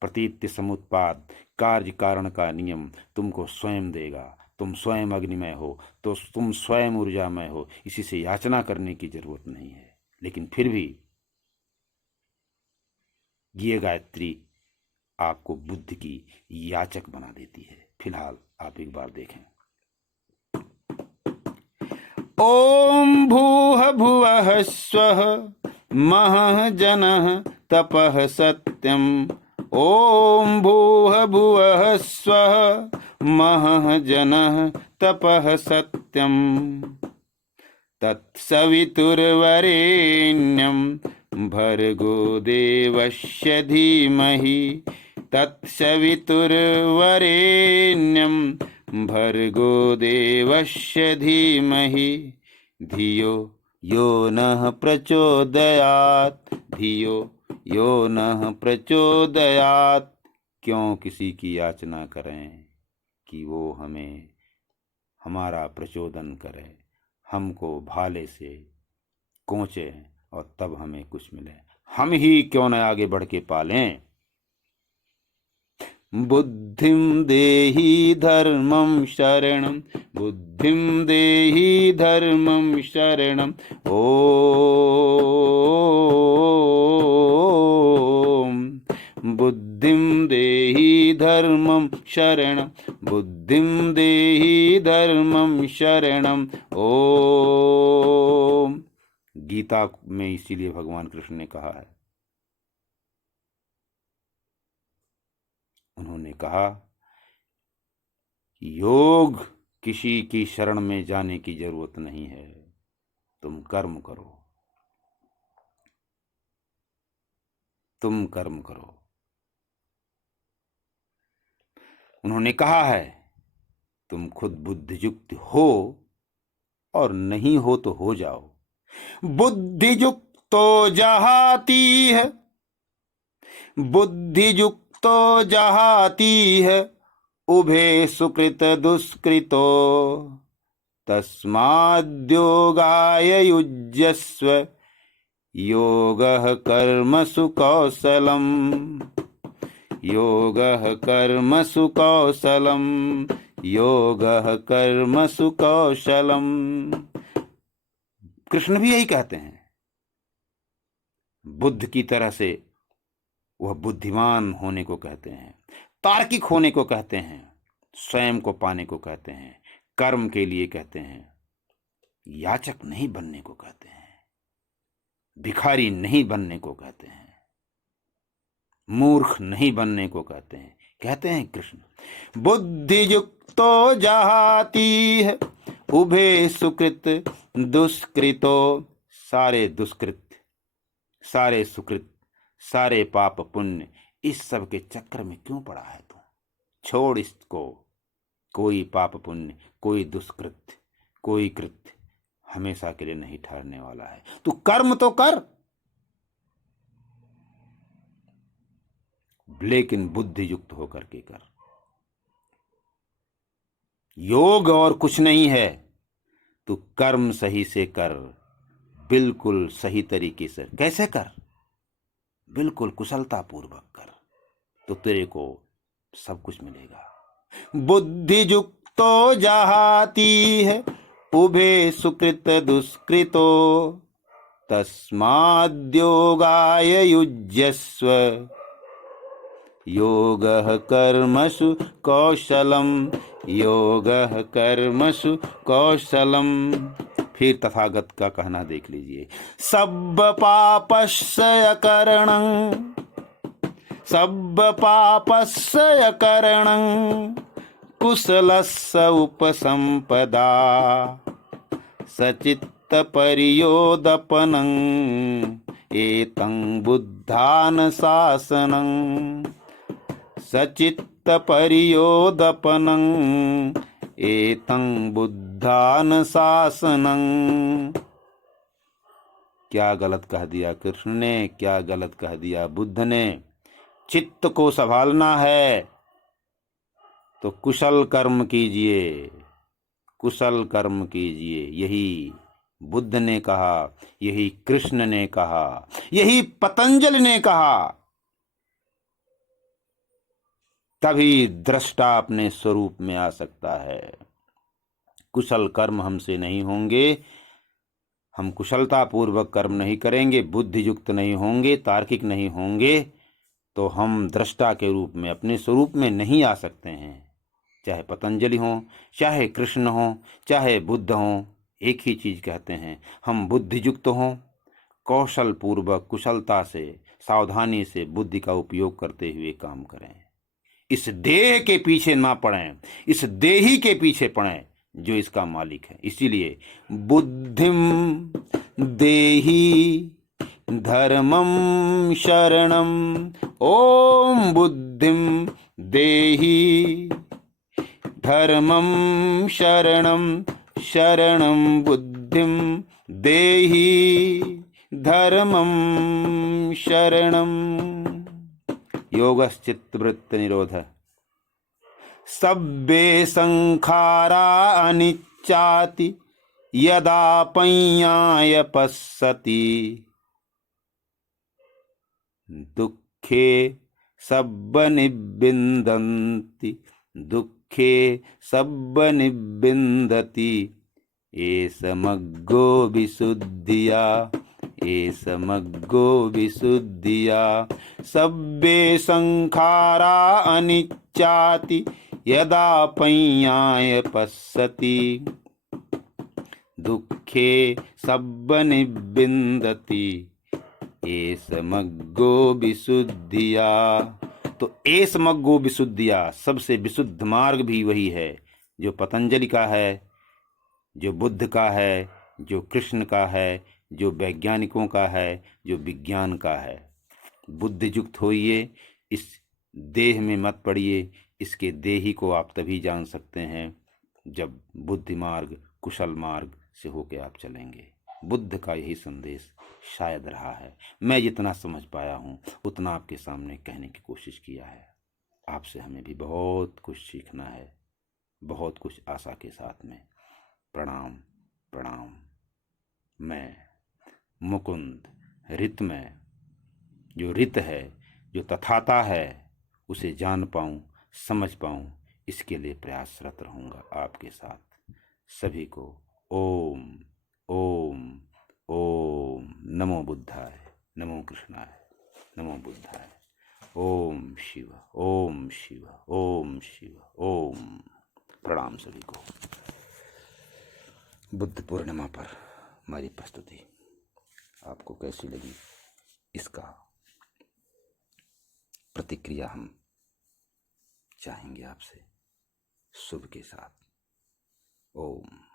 प्रतीत्य समुत्पाद, कार्य कारण का नियम तुमको स्वयं देगा। तुम स्वयं अग्निमय हो तो तुम स्वयं ऊर्जामय हो, इसी से याचना करने की जरूरत नहीं है। लेकिन फिर भी ये गायत्री आपको बुद्ध की याचक बना देती है। फिलहाल आप एक बार देखें। ओम भूः भुवः स्वः महः जनः तपः सत्यम्। ओम भूः भुवः स्वः महः जनः तपः सत्यम्। तत्सवितुर्वरेण्यं भर्गो देवस्य धीमहि। तत्सवितुर्वरेण्यं भर्गो देवस्य धीमहि। धियो यो नः प्रचोदयात्। धियो यो नः प्रचोदयात्। क्यों किसी की याचना करें कि वो हमें हमारा प्रचोदन करे, हमको भाले से कोंचे और तब हमें कुछ मिले। हम ही क्यों न आगे बढ़ के पालें। बुद्धिं देहि धर्मं शरणं बुद्धिं देहि धर्मं शरणं। ओम बुद्धिं देहि धर्मं शरणं बुद्धिं देहि धर्मं शरणं। ओम गीता में इसीलिए भगवान कृष्ण ने कहा है, उन्होंने कहा योग किसी की शरण में जाने की जरूरत नहीं है, तुम कर्म करो, तुम कर्म करो। उन्होंने कहा है तुम खुद बुद्धियुक्त हो और नहीं हो तो हो जाओ। बुद्धियुक्तो जहातीह बुद्धियुक्तो जहातीह उभे सुकृत दुष्कृतो। तस्माद्योगाय युज्यस्व योगः कर्मसु कौशलम्। योगः कर्मसु कौशलम् योगः कर्मसु कौशलम्। कृष्ण भी यही कहते हैं। बुद्ध की तरह से वह बुद्धिमान होने को कहते हैं, तार्किक होने को कहते हैं, स्वयं को पाने को कहते हैं, कर्म के लिए कहते हैं, याचक नहीं बनने को कहते हैं, भिखारी नहीं बनने को कहते हैं, मूर्ख नहीं बनने को कहते हैं। कहते हैं कृष्ण बुद्धियुक्तो जहातीह उभे सुकृत दुष्कृतो। सारे दुष्कृत, सारे सुकृत, सारे पाप पुण्य, इस सब के चक्कर में क्यों पड़ा है तू? छोड़ इसको। कोई पाप पुण्य, कोई दुष्कृत, कोई कृत्य हमेशा के लिए नहीं ठहरने वाला है। तू कर्म तो कर, लेकिन बुद्धि युक्त होकर के कर। योग और कुछ नहीं है, तू कर्म सही से कर, बिल्कुल सही तरीके से। कैसे कर? बिल्कुल कुशलता पूर्वक कर, तो तेरे को सब कुछ मिलेगा। बुद्धि युक्तो जहाती है उभे सुकृत दुष्कृतो, तस्माद्योगाय युज्यस्व योगः कर्मसु कौशलम, योगः कर्मसु कौशलम। फिर तथागत का कहना देख लीजिए। सब पापस्य करणं, सब पापस्य करणं कुशलस्य उपसंपदा, सचित्त परियोदपनं एतं बुद्धान शासनं, सचित्त परियोदपनं एतं बुद्धान शासनं। क्या गलत कह दिया कृष्ण ने, क्या गलत कह दिया बुद्ध ने। चित्त को संभालना है तो कुशल कर्म कीजिए, कुशल कर्म कीजिए। यही बुद्ध ने कहा, यही कृष्ण ने कहा, यही पतंजलि ने कहा। तभी दृष्टा अपने स्वरूप में आ सकता है। कुशल कर्म हमसे नहीं होंगे, हम कुशलता पूर्वक कर्म नहीं करेंगे, बुद्धि युक्त नहीं होंगे, तार्किक नहीं होंगे, तो हम दृष्टा के रूप में अपने स्वरूप में नहीं आ सकते हैं। चाहे पतंजलि हो, चाहे कृष्ण हो, चाहे बुद्ध हो, एक ही चीज कहते हैं, हम बुद्धि युक्त हों, कौशल पूर्वक कुशलता से सावधानी से बुद्धि का उपयोग करते हुए काम करें। इस देह के पीछे ना पड़ें, इस देही के पीछे पड़ें जो इसका मालिक है। इसीलिए बुद्धिम देही धर्मम शरणम, ओम बुद्धिम देही धर्मम शरणम, शरणम बुद्धिम देही धर्मम शरणम। योगश्चित्तवृत्ति निरोध। सब्बे संखारा अनिच्चाति यदा पय्याय पश्यति, दुःखे सब्बनिब्बिन्दन्ति, दुःखे सब्बनिब्बिन्दति, एष मग्गो विशुद्धिया, एष मग्गो विशुद्धिया। सब्बे संखारा अनिच्चाति यदा पय्याय पश्यति, दुःखे सब्बनिब्बिन्दति, एष मग्गो विशुद्धिया। तो एष मग्गो विशुद्धिया, सबसे विशुद्ध मार्ग भी वही है जो पतंजलि का है, जो बुद्ध का है, जो कृष्ण का है, जो वैज्ञानिकों का है, जो विज्ञान का है। बुद्धि युक्त होइए, इस देह में मत पड़िए। इसके देही को आप तभी जान सकते हैं जब बुद्धि मार्ग, कुशल मार्ग से होके आप चलेंगे। बुद्ध का यही संदेश शायद रहा है। मैं जितना समझ पाया हूँ उतना आपके सामने कहने की कोशिश किया है। आपसे हमें भी बहुत कुछ सीखना है, बहुत कुछ आशा के साथ में। प्रणाम प्रणाम। मैं मुकुंद रितमय, जो रित है, जो तथाता है, उसे जान पाऊँ, समझ पाऊँ, इसके लिए प्रयासरत रहूँगा आपके साथ। सभी को ओम ओम ओम नमो बुद्धाय, नमो कृष्णाय, नमो बुद्धाय। ओम शिव, ओम शिव, ओम शिव, ओम। प्रणाम सभी को। बुद्ध पूर्णिमा पर हमारी प्रस्तुति आपको कैसी लगी, इसका प्रतिक्रिया हम चाहेंगे आपसे। शुभ के साथ। ओम।